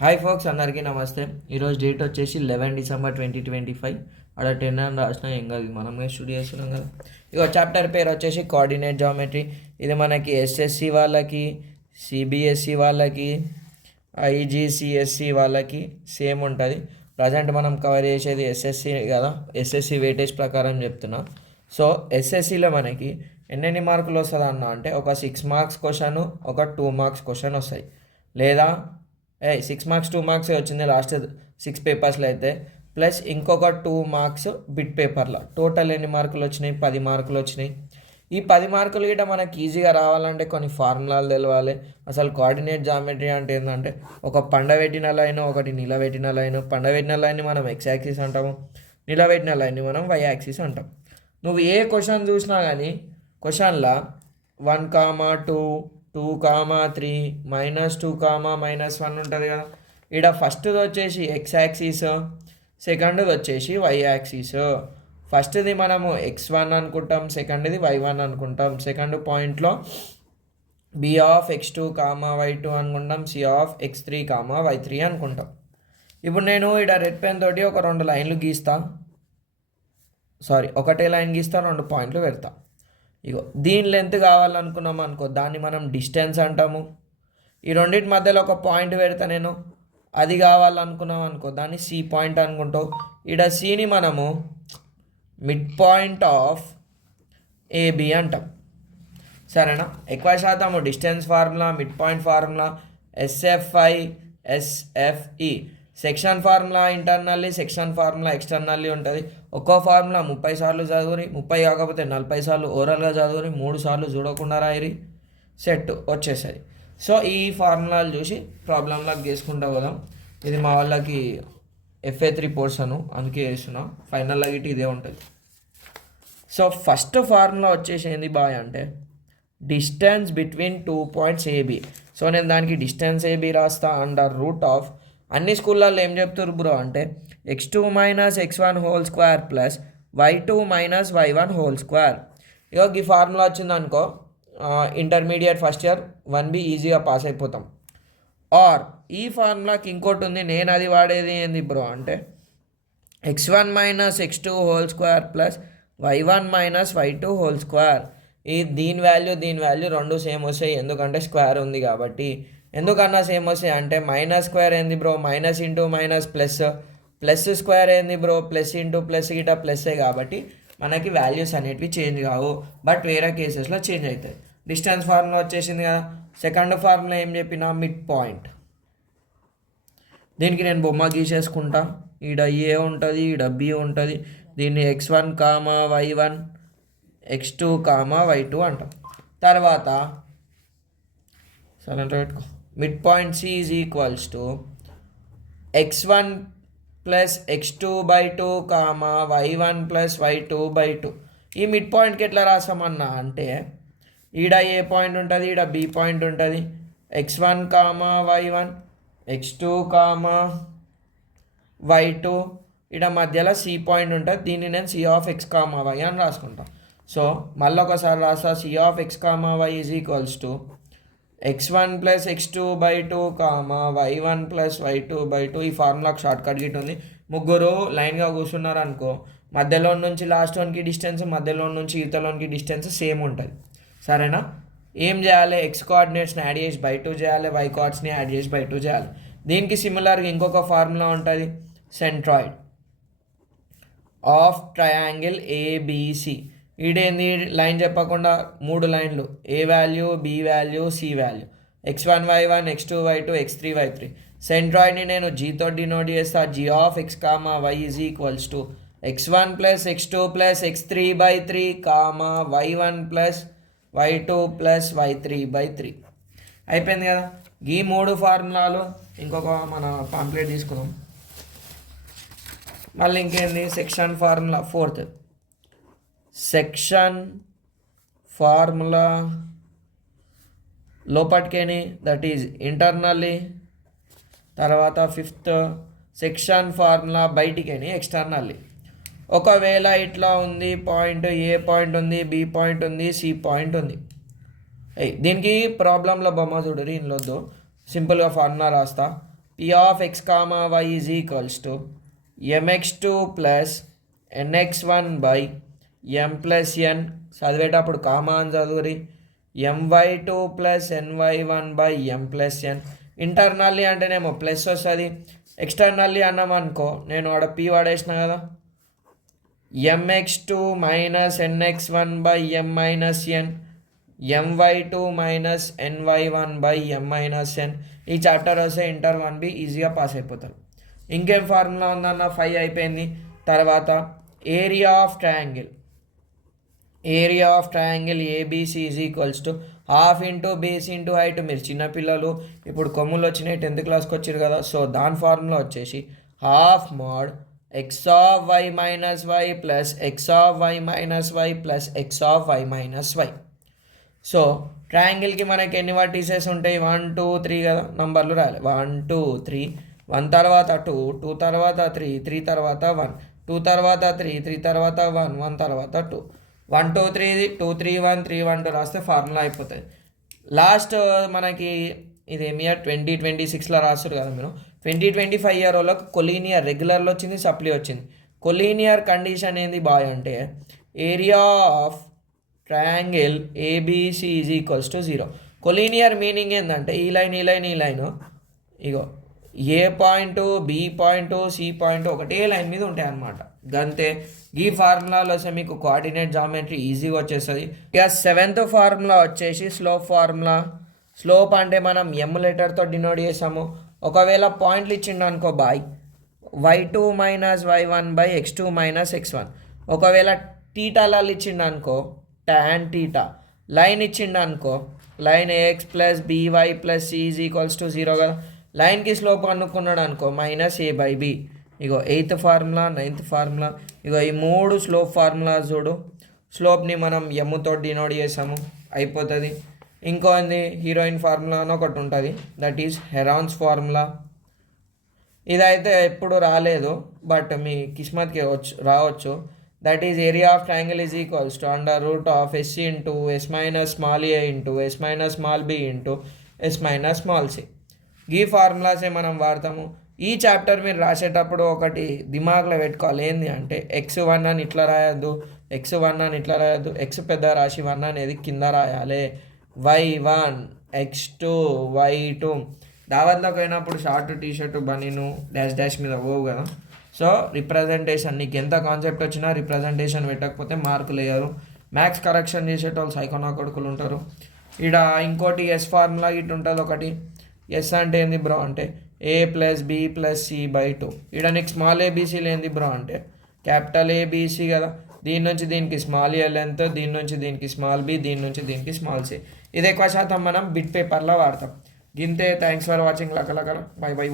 Hi folks, అందరికీ నమస్తే. ఈరోజు డేట్ వచ్చేసి 11 డిసెంబర్ 2025. అక్కడ 10 అని రాసిన ఏం కాదు, మనమే స్టడీ చేస్తున్నాం కదా. ఇక చాప్టర్ పేరు వచ్చేసి కోఆర్డినేట్ జామెట్రీ. ఇది మనకి ఎస్ఎస్సి వాళ్ళకి, సిబిఎస్సి వాళ్ళకి, ఐజీసిఎస్సి వాళ్ళకి సేమ్ ఉంటుంది. ప్రజెంట్ మనం కవర్ చేసేది ఎస్ఎస్సి కదా, ఎస్ఎస్సి వెయిటేజ్ ప్రకారం చెప్తున్నా. సో ఎస్ఎస్సిలో మనకి ఎన్నెన్ని మార్కులు వస్తుంది అంటే ఒక 6 మార్క్స్ క్వశ్చన్, ఒక 2 మార్క్స్ క్వశ్చన్ వస్తాయి. లేదా 6 మార్క్స్ 2 మార్క్స్ వచ్చింది లాస్ట్ 6 పేపర్స్లో అయితే, ప్లస్ ఇంకొక 2 మార్క్స్ బిట్ పేపర్లో. టోటల్ ఎన్ని మార్కులు వచ్చినాయి? 10 మార్కులు వచ్చినాయి. ఈ 10 మార్కులు గిట్ట మనకి ఈజీగా రావాలంటే కొన్ని ఫార్ములాలు తెలవాలి. అసలు కోఆర్డినేట్ జామెట్రీ అంటే ఏంటంటే, ఒక పండబెట్టిన లైన్, ఒకటి నిలబెట్టిన లైన్. పండబెట్టిన లైన్ని మనం ఎక్స్ యాక్సిస్ అంటాము, నిలబెట్టిన లైన్ని మనం వై యాక్సిస్ అంటాం. నువ్వు ఏ క్వశ్చన్ చూసినా కానీ క్వశ్చన్లో 1, 2, 2, 3, -2, -1 ఉంటుంది కదా. ఇక్కడ ఫస్ట్ది వచ్చేసి ఎక్స్ యాక్సిస్, సెకండ్ది వచ్చేసి వై యాక్సిస్. ఫస్ట్ది మనము x1 అనుకుంటాం, సెకండ్ది y1 అనుకుంటాం. సెకండ్ పాయింట్లో b(x2, y2) అనుకుంటాం, c(x3, y3) అనుకుంటాం. ఇప్పుడు నేను ఇక్కడ రెడ్ పెన్ తోటి ఒక 2 లైన్లు గీస్తా, ఒకటే లైన్ గీస్తా, 2 పాయింట్లు పెడతా. ఇగో దీని లెంత్ కావాలనుకున్నాం అనుకో, దాన్ని మనం డిస్టెన్స్ అంటాము. ఈ రెండింటి మధ్యలో ఒక పాయింట్ పెడతా నేను, అది కావాలనుకున్నాం అనుకో, దాన్ని సి పాయింట్ అనుకుంటావు. ఇక్కడ సిని మనము మిడ్ పాయింట్ ఆఫ్ ఏబి అంటాం. సరేనా? ఎక్కువ శాతం distance formula, midpoint formula, SFI, SFE. Section formula internally, section formula externally ఉంటుంది. ఒక్కో ఫార్ములా 30 సార్లు చదువుని, 30 కాకపోతే 40 సార్లు ఓరల్గా చదువుని, 3 సార్లు చూడకుండా రాయిరి, సెట్ వచ్చేస్తుంది. సో ఈ ఫార్ములాలు చూసి ప్రాబ్లంలకు చేసుకుంటా పోదాం. ఇది మా వాళ్ళకి FA3 పోర్షను, అందుకే వేస్తున్నా. ఫైనల్లో గిట్ ఇదే ఉంటుంది. సో ఫస్ట్ ఫార్ములా వచ్చేసి ఏంది బాయ్ అంటే, distance between 2 points AB. So నేను దానికి డిస్టెన్స్ ఏబి రాస్తా అండర్ రూట్ ఆఫ్, అన్ని స్కూళ్ళల్లో ఏం చెప్తారు బ్రో అంటే, x2 - x1 whole square plus y2 - y1 whole square. ఇక ఈ ఫార్ములా వచ్చింది అనుకో, ఇంటర్మీడియట్ ఫస్ట్ ఇయర్ 1B ఈజీగా పాస్ అయిపోతాం. ఆర్ ఈ ఫార్ములాకి ఇంకోటి ఉంది, నేను అది వాడేది ఏంది బ్రో అంటే, x1 - x2 whole square plus y1 - y2 whole square. ఈ దీని వాల్యూ రెండు సేమ్ వస్తాయి, ఎందుకంటే స్క్వేర్ ఉంది కాబట్టి. ఎందుకన్నా సేమ్ వస్తాయి అంటే, మైనస్ స్క్వేర్ ఏంది bro, minus into minus plus, plus square ఏంది బ్రో, ప్లస్ ఇంటూ ప్లస్ గిట ప్లస్సే కాబట్టి మనకి వాల్యూస్ అనేటివి చేంజ్ కావు, బట్ వేరే కేసెస్లో చేంజ్ అవుతాయి. డిస్టెన్స్ ఫార్ములా వచ్చేసింది కదా. సెకండ్ ఫార్ములా ఏం చెప్పినా, మిడ్ పాయింట్. దీనికి నేను బొమ్మ గీసేసుకుంటా. ఈడ ఏ ఉంటుంది, ఈడ బి ఉంటుంది. దీన్ని x1, y1, x2, y2 అంటాం. తర్వాత సరే పెట్టుకో, mid point C is equals to x1 plus x2/2, y1 plus y2/2. ఈ మిడ్ పాయింట్కి ఎట్లా రాసామన్నా అంటే, ఈడ ఏ పాయింట్ ఉంటుంది, ఈడ బి పాయింట్ ఉంటుంది. x1, y1, x2, y2, ఈడ మధ్యలో సి పాయింట్ ఉంటుంది. దీన్ని నేను c(x, y) అని రాసుకుంటాను. సో మళ్ళీ ఒకసారి రాస్తా, c(x, y) is equals to x1 plus x2/2, y1 plus y2/2. ఈ ఫార్ములాకి షార్ట్ కట్ గిట్ ఉంది. ముగ్గురు లైన్గా కూర్చున్నారు అనుకో, మధ్యలో నుంచి లాస్ట్ వన్కి డిస్టెన్స్, మధ్యలో నుంచి ఈతలోనికి డిస్టెన్స్ సేమ్ ఉంటుంది. సరేనా? ఏం చేయాలి, x కోఆర్డినేట్స్ని యాడ్ చేసి బై 2 చేయాలి, y కోఆర్డినేట్స్ని యాడ్ చేసి బై 2 చేయాలి. దీనికి సిమిలర్గా ఇంకొక ఫార్ములా ఉంటుంది, సెంట్రాయిడ్ ఆఫ్ ట్రయాంగిల్ ఏబిసి. ఈడేంది, లైన్ చెప్పకుండా 3 లైన్లు, A value, B value, C value, x1, y1, x2, y2, x3, y3. సెంట్రాయిడ్ని నేను జీతో డినోట్ చేస్తా. g(x, y) is equals to x1 plus x2 plus x3/3, y1 plus y2 plus y3/3. అయిపోయింది కదా. ఈ 3 ఫార్ములాలు. ఇంకొక మన పాంప్లెట్ తీసుకుందాం. మళ్ళీ ఇంకేంది, section formula, fourth section formula లోపటికేని, దట్ ఈజ్ ఇంటర్నల్లీ. తర్వాత ఫిఫ్త్ సెక్షన్ ఫార్ములా బయటికేని, ఎక్స్టర్నల్లీ. ఒకవేళ ఇట్లా ఉంది, పాయింట్ ఏ పాయింట్ ఉంది, బి పాయింట్ ఉంది, సి పాయింట్ ఉంది. దీనికి ప్రాబ్లంలో బొమ్మ చూడరు, ఇంట్లో సింపుల్గా ఫార్ములా రాస్తా. P of X comma Y is equals to mx2 plus nx1 by m plus n, చదివేటప్పుడు కామా అని చదువురి, my2 plus ny1 by m plus n. Internally అంటేనేమో ప్లస్ వస్తుంది, ఎక్స్టర్నల్లీ అన్నామనుకో నేను ఆడ పి వాడేసిన కదా, mx2 minus nx1 by m minus n, my2 minus ny1 by m minus n. ఈ chapter వస్తే ఇంటర్ 1B ఈజీగా పాస్ అయిపోతారు. ఇంకేం ఫార్ములా ఉందన్న, 5 అయిపోయింది. తర్వాత area of triangle, area of triangle ABC is equals to half into base into height. మీరు చిన్నపిల్లలు ఇప్పుడు కొమ్ములు వచ్చినాయి 10th క్లాస్కి వచ్చారు కదా, సో దాని ఫార్ములా వచ్చేసి half mod X of Y minus Y plus X of Y minus Y plus X of Y minus Y. So ట్రయాంగిల్కి మనకి ఎన్ని వర్టిసెస్ ఉంటాయి, 1 2 3 కదా, నంబర్లు రాయాలి. 1 2 3, 1 తర్వాత 2, 2 తర్వాత 3, 3 తర్వాత 1, 2 తర్వాత 3, 3 తర్వాత 1, 1 తర్వాత 2, 1 2 3 2 3 1 3 1 2 రాస్తే ఫార్ములా అయిపోతుంది. లాస్ట్ మనకి ఇదేమి ఇయర్ 2026లో రాస్తారు కదా మీరు, 2025 ఇయర్ వాళ్ళకి కొలీనియర్ రెగ్యులర్లో వచ్చింది, సప్లీ వచ్చింది. కొలీనియర్ కండిషన్ ఏంది బాయ్ అంటే area of triangle ABC is equals to 0. Collinear meaning ఏంటంటే ఈ లైన్ ఈ లైన్ ఈ లైన్ ఇగో A point B point C point ఒకటే లైన్ మీద ఉంటాయి అన్నమాట. గంతే. ఈ ఫార్ములాలో వస్తే మీకు కోఆర్డినేట్ జామెట్రీ ఈజీగా వచ్చేస్తుంది. ఇక 7th ఫార్ములా వచ్చేసి స్లోప్ ఫార్ములా. స్లోప్ అంటే మనం ఎమ్ లెటర్తో డినోట్ చేసాము. ఒకవేళ పాయింట్లు ఇచ్చిండు అనుకో bye, y2 minus y1 by x2 minus x1. ఒకవేళ టీటాలలో ఇచ్చిండు అనుకో tan టీటా. లైన్ ఇచ్చిండు అనుకో line A X plus B Y plus C is equals to 0 కదా. లైన్కి స్లోప్ అనుకున్నాడు అనుకో మైనస్ ఏ బై బి. ఇగో 8th ఫార్ములా 9th ఫార్ములా, ఇగో ఈ 3 స్లోప్ ఫార్ములాస్ చూడు. స్లోప్ని మనం ఎమ్తో డినోట్ చేసాము, అయిపోతుంది. ఇంకోంది హీరోయిన్ ఫార్ములా అని ఒకటి ఉంటుంది, దట్ ఈస్ హెరాన్స్ ఫార్ములా. ఇదైతే ఎప్పుడు రాలేదు, బట్ మీ కిస్మత్కి రావచ్చు. That is area of triangle is equals to under root of S into S minus small A into S minus small B into S minus small C. ఈ ఫార్ములాసే మనం వాడతాము. ఈ చాప్టర్ మీరు రాసేటప్పుడు ఒకటి దిమాగ్లో పెట్టుకోవాలి, ఏంటి అంటే x1 అని ఇట్లా రాయద్దు, x1 అని ఇట్లా రాయద్దు, ఎక్స్ పెద్ద రాసి 1 అనేది కింద రాయాలి. y1 x2 y2. దావత్లోకి అయినప్పుడు షార్ట్ టీ షర్టు బనీను డాష్ డాష్ మీద పోవు కదా. సో రిప్రజెంటేషన్ నీకు ఎంత కాన్సెప్ట్ వచ్చినా రిప్రజెంటేషన్ పెట్టకపోతే మార్కులు వేయరు. మ్యాథ్స్ కరెక్షన్ చేసేటోళ్ళు సైకోనా కొడుకులు ఉంటారు. ఇక్కడ ఇంకోటి ఎస్ ఫార్ములా ఇటు ఉంటుంది ఒకటి. ఎస్ అంటే ఏంది బ్రో అంటే A plus B plus C by 2. ఇక్కడ నీకు స్మాల్ ఏబీసీలు ఏంది బ్రో అంటే క్యాపిటల్ ఏబీసీ కదా. దీని నుంచి దీనికి స్మాల్ ఏ లెంత్, దీని నుంచి దీనికి స్మాల్ బి, దీని నుంచి దీనికి స్మాల్ సి. ఇది ఎక్కువ శాతం మనం బిట్ పేపర్లో వాడతాం. గింతే. Thanks for watching. లకలకల. Bye by.